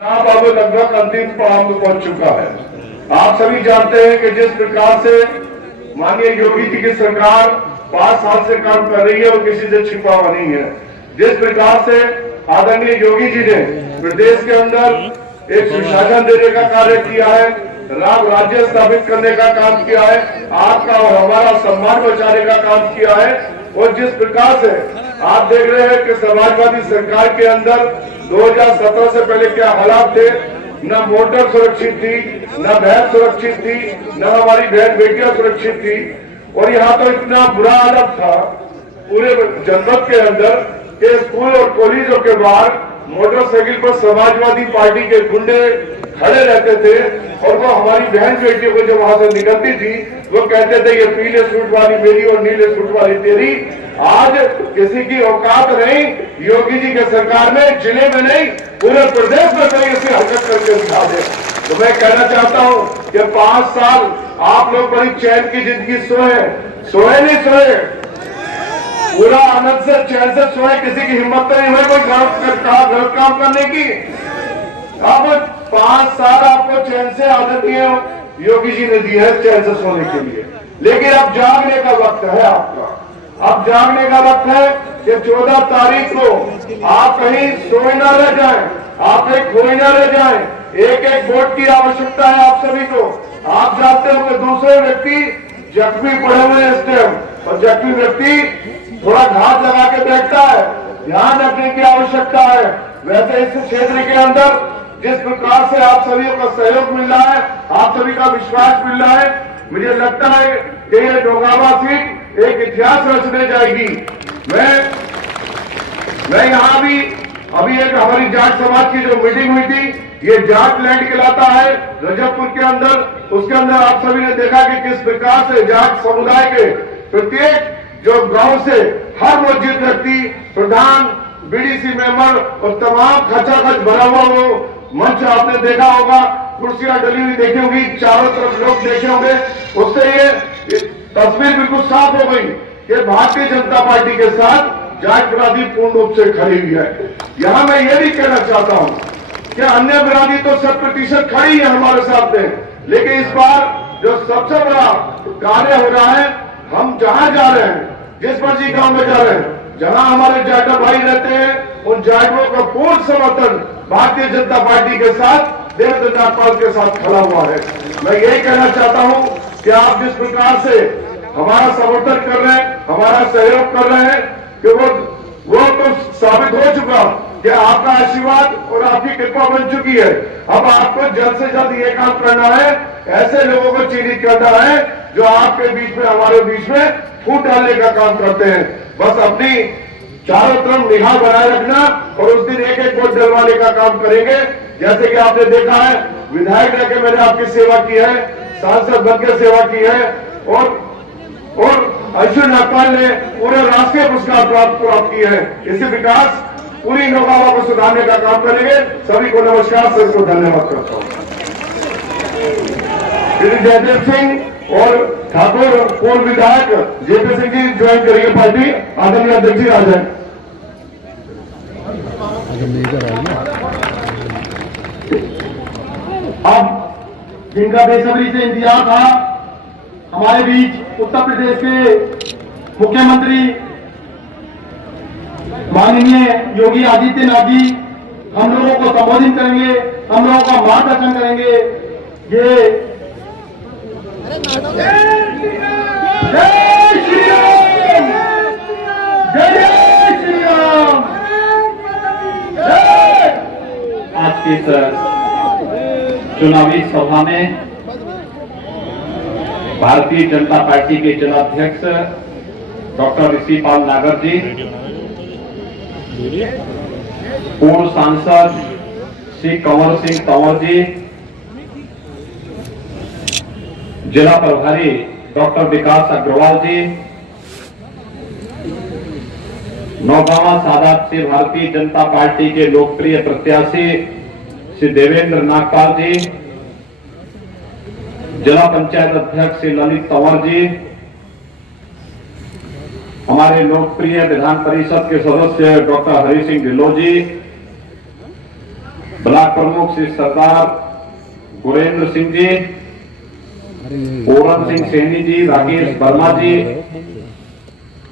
अब लगभग अंतिम पड़ाव में पहुंच चुका है। आप सभी जानते हैं कि जिस प्रकार से माननीय योगी जी की सरकार 5 साल से काम कर रही है और किसी से छिपा हुआ नहीं है। जिस प्रकार से आदरणीय योगी जी ने प्रदेश के अंदर एक सुशासन देने का कार्य किया है, राम राज्य स्थापित करने का काम किया है, आपका और हमारा सम्मान बचाने का काम किया है। और जिस प्रकार से आप देख रहे हैं कि समाजवादी सरकार के अंदर 2017 से पहले क्या हालात थे, न मोटर सुरक्षित थी, न बहन सुरक्षित थी, न हमारी बहन बेटियां सुरक्षित थी। और यहाँ तो इतना बुरा हालत था पूरे जनपद के अंदर कि स्कूल और कॉलेजों के बाहर मोटरसाइकिल पर समाजवादी पार्टी के गुंडे खड़े रहते थे और वो हमारी बहन बेटियों को जब वहां से निकलती थी वो कहते थे ये पीले सूट वाली मेरी और नीले सूट वाली तेरी। आज किसी की औकात नहीं, योगी जी के सरकार में जिले में नहीं पूरे प्रदेश में कहीं ऐसी हरकत करके दिखा दे। तो मैं कहना चाहता हूं कि 5 साल आप लोग बड़ी चैन की जिंदगी सोए नहीं सोए, पूरा आनंद से चैन से सोए, किसी की हिम्मत तो नहीं हुई कोई गलत काम करने की। अब 5 साल आपको चैन से आदत योगी जी ने दी है चैन से सोने के लिए, लेकिन अब जागने का वक्त है आपका। अब जागने का वक्त है कि 14 तारीख को आप कहीं सोए ना रह जाएं, आप कहीं खोए ना रह जाएं। एक एक वोट की आवश्यकता है आप सभी को। आप जानते हो कि दूसरे व्यक्ति जख्मी पड़े हुए हैं इस टाइम, और जख्मी व्यक्ति थोड़ा घात लगा के बैठता है, ध्यान रखने की आवश्यकता है। वैसे इस क्षेत्र के अंदर जिस प्रकार से आप सभी का सहयोग मिल रहा है, आप सभी का विश्वास मिल रहा है, मुझे लगता है कि ये डोगावा सीट एक इतिहास रचने जाएगी। मैं यहाँ भी अभी एक हमारी जाट समाज की जो मीटिंग हुई थी, ये जाट लैंड कहलाता है रजबपुर के अंदर। उसके अंदर आप सभी ने देखा कि किस प्रकार से जाट समुदाय के प्रत्येक जो गांव से हर मस्जिद व्यक्ति, प्रधान, बीडीसी मेंबर और तमाम खचाखच भरा हुआ वो मंच आपने देखा होगा, कुर्सियां डली हुई देखी होगी, चारों तरफ लोग देखे होंगे। उससे ये तस्वीर बिल्कुल साफ हो गई कि भारतीय जनता पार्टी के साथ जाट बिरादरी पूर्ण रूप से खड़ी हुई है। यहां मैं ये भी कहना चाहता हूं कि अन्य बिरादरी तो 100% खड़ी है हमारे साथ में, लेकिन इस बार जो सबसे बड़ा कार्य हो रहा है, हम जहां जा रहे हैं, जिस मर्जी गांव में जा रहे हैं, जहां हमारे जाटा भाई रहते हैं, उन जाटों का पूर्ण समर्थन भारतीय जनता पार्टी के साथ देवेंद्र नागपाल के साथ खड़ा हुआ है। मैं यही कहना चाहता हूं कि आप जिस प्रकार से हमारा समर्थन कर रहे हैं, हमारा सहयोग कर रहे हैं, कि वो तो साबित हो चुका कि आपका आशीर्वाद और आपकी कृपा बन चुकी है। अब आपको जल्द से जल्द ये काम करना है, ऐसे लोगों को चिन्हित करना है जो आपके बीच में, हमारे बीच में फूट डालने का काम करते हैं। बस अपनी चारों तरफ निगाह बनाए रखना और उस दिन एक एक वोट डलवाने का काम करेंगे। जैसे कि आपने देखा है, विधायक रह के मैंने आपकी सेवा की है, सांसद बनकर सेवा की है, और अश्विन नागपाल ने पूरे राष्ट्रीय पुरस्कार प्राप्त किए हैं। इसी विकास पूरी नौगावा को सुधारने का काम करेंगे। सभी को नमस्कार, सबको धन्यवाद करता हूँ। श्री जयदेव सिंह और ठाकुर पूर्व विधायक जेपी सिंह जी ज्वाइन करेंगे पार्टी। आदरणीय अध्यक्ष जी आ जाए। अब जिनका बेसब्री से इंतजार था, हमारे बीच उत्तर प्रदेश के मुख्यमंत्री माननीय योगी आदित्यनाथ जी हम लोगों को संबोधित करेंगे, हम लोगों का मार्गदर्शन करेंगे। ये जय श्री राम, जय श्री राम, जय श्री राम, जय। आज की चुनावी सभा में भारतीय जनता पार्टी के जिलाध्यक्ष डॉक्टर ऋषिपाल नागर जी, पूर्व सांसद श्री कंवर सिंह तंवर जी, जिला प्रभारी डॉक्टर विकास अग्रवाल जी, नौगावा सादात से भारतीय जनता पार्टी के लोकप्रिय प्रत्याशी श्री देवेंद्र नागपाल जी, जिला पंचायत अध्यक्ष श्री ललित तंवर जी, हमारे लोकप्रिय विधान परिषद के सदस्य डॉक्टर हरि सिंह ढिल्लों जी, ब्लॉक प्रमुख श्री सरदार गुरेंद्र सिंह जी, पूरन सिंह सैनी जी, राकेश वर्मा जी,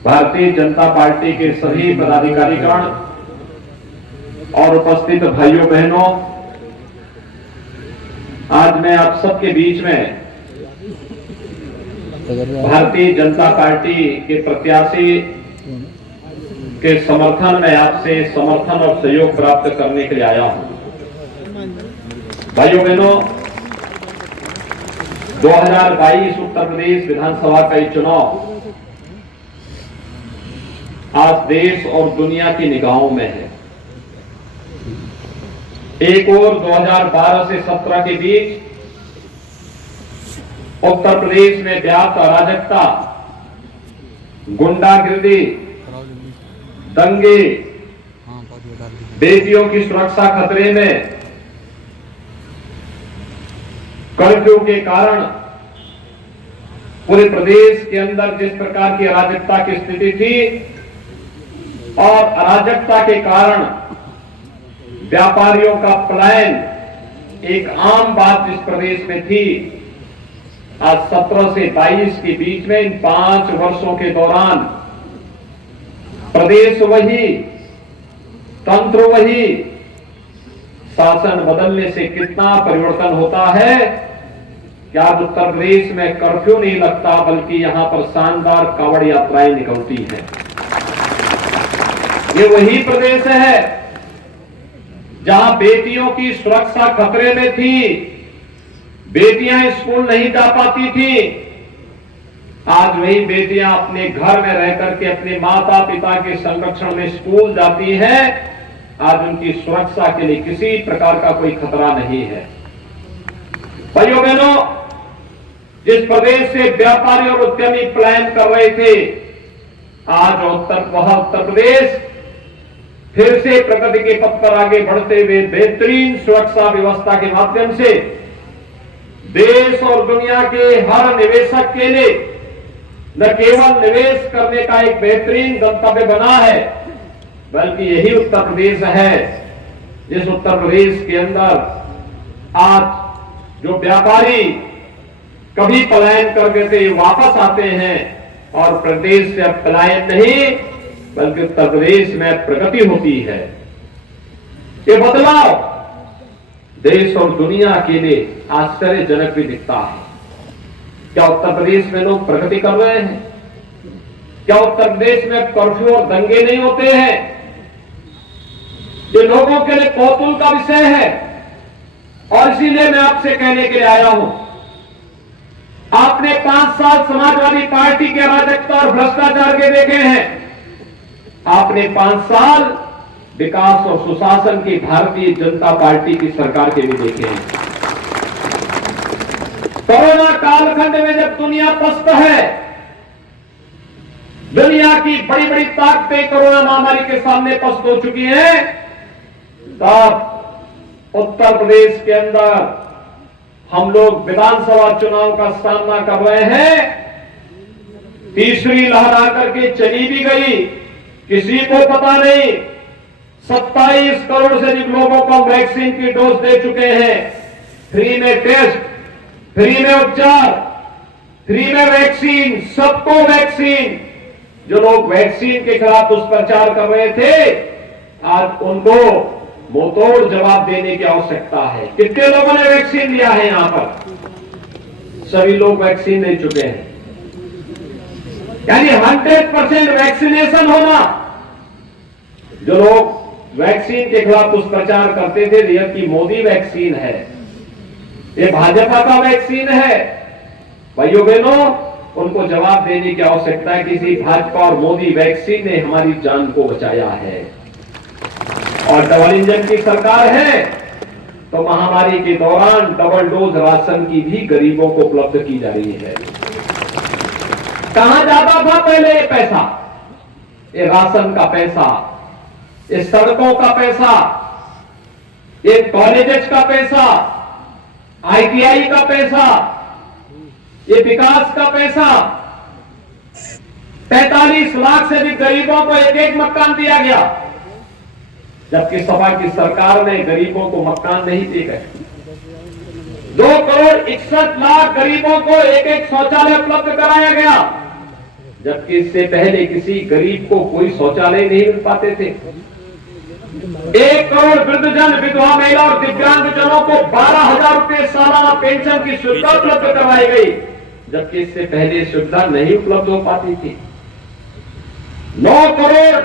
भारतीय जनता पार्टी के सभी पदाधिकारीगण और उपस्थित भाइयों बहनों, आज मैं आप सबके बीच में भारतीय जनता पार्टी के प्रत्याशी के समर्थन में आपसे समर्थन और सहयोग प्राप्त करने के लिए आया हूं। भाइयों बहनों, 2022 उत्तर प्रदेश विधानसभा का ये चुनाव आज देश और दुनिया की निगाहों में है। एक और 2012 से 17 के बीच उत्तर प्रदेश में व्याप्त अराजकता, गुंडागिर्दी, दंगे, बेटियों की सुरक्षा खतरे में, कर्फ्यू के कारण पूरे प्रदेश के अंदर जिस प्रकार की अराजकता की स्थिति थी और अराजकता के कारण व्यापारियों का पलायन एक आम बात इस प्रदेश में थी, आज 17 से 22 के बीच में इन 5 वर्षों के दौरान प्रदेश वही, तंत्र वही, शासन बदलने से कितना परिवर्तन होता है कि आज उत्तर प्रदेश में कर्फ्यू नहीं लगता, बल्कि यहां पर शानदार कांवड़ यात्राएं निकलती हैं। ये वही प्रदेश है जहां बेटियों की सुरक्षा खतरे में थी, बेटियां स्कूल नहीं जा पाती थी, आज वही बेटियां अपने घर में रह करके अपने माता पिता के संरक्षण में स्कूल जाती हैं। आज उनकी सुरक्षा के लिए किसी प्रकार का कोई खतरा नहीं है। भाइयों बहनों, जिस प्रदेश से व्यापारी और उद्यमी पलायन कर रहे थे, आज उत्तर प्रदेश फिर से प्रगति के पथ पर आगे बढ़ते हुए बेहतरीन सुरक्षा व्यवस्था के माध्यम से देश और दुनिया के हर निवेशक के लिए न केवल निवेश करने का एक बेहतरीन गंतव्य बना है, बल्कि यही उत्तर प्रदेश है जिस उत्तर प्रदेश के अंदर आज जो व्यापारी कभी पलायन कर गए थे वापस आते हैं और प्रदेश से अब पलायन नहीं बल्कि उत्तर प्रदेश में प्रगति होती है। ये बदलाव देश और दुनिया के लिए आश्चर्यजनक भी दिखता है। क्या उत्तर प्रदेश में लोग प्रगति कर रहे हैं? क्या उत्तर प्रदेश में कर्फ्यू और दंगे नहीं होते हैं? ये लोगों के लिए कौतूहल का विषय है और इसीलिए मैं आपसे कहने के लिए आया हूं। आपने 5 साल समाजवादी पार्टी के अराजकता और भ्रष्टाचार के देखे हैं, आपने 5 साल विकास और सुशासन की भारतीय जनता पार्टी की सरकार के भी देखे हैं। कोरोना कालखंड में जब दुनिया पस्त है, दुनिया की बड़ी बड़ी ताकतें कोरोना महामारी के सामने पस्त हो चुकी हैं, तब उत्तर प्रदेश के अंदर हम लोग विधानसभा चुनाव का सामना कर रहे हैं। तीसरी लहर आकर के चली भी गई, किसी को पता नहीं। 27 करोड़ से अधिक लोगों को वैक्सीन की डोज दे चुके हैं। फ्री में टेस्ट, फ्री में उपचार, फ्री में वैक्सीन, सबको वैक्सीन। जो लोग वैक्सीन के खिलाफ दुष्प्रचार कर रहे थे, आज उनको मुंहतोड़ जवाब देने की आवश्यकता है। कितने लोगों ने वैक्सीन लिया है? यहां पर सभी लोग वैक्सीन ले चुके हैं, यानी 100% वैक्सीनेशन होना। जो लोग वैक्सीन के खिलाफ दुष्प्रचार करते थे, यह कि मोदी वैक्सीन है, ये भाजपा का वैक्सीन है, भाइयों बहनों, उनको जवाब देने की आवश्यकता है। किसी भाजपा और मोदी वैक्सीन ने हमारी जान को बचाया है। और डबल इंजन की सरकार है तो महामारी के दौरान डबल डोज राशन की भी गरीबों को उपलब्ध की जा रही है। कहां जाता था पहले ये पैसा? ये राशन का पैसा, ये सड़कों का पैसा, ये कॉलेजेस का पैसा, आईटीआई का पैसा, ये विकास का पैसा। 45 लाख से अधिक गरीबों को एक एक मकान दिया गया। जबकि सपा की सरकार ने गरीबों को मकान नहीं दिए गए। 2,61,00,000 गरीबों को एक एक शौचालय उपलब्ध कराया गया, जबकि इससे पहले किसी गरीब को कोई शौचालय नहीं मिल पाते थे। 1 करोड़ वृद्धजन, विधवा महिला और दिव्यांगजनों को 12,000 रुपए सालाना पेंशन की सुविधा उपलब्ध करवाई गई, जबकि इससे पहले सुविधा नहीं उपलब्ध हो पाती थी। 9 करोड़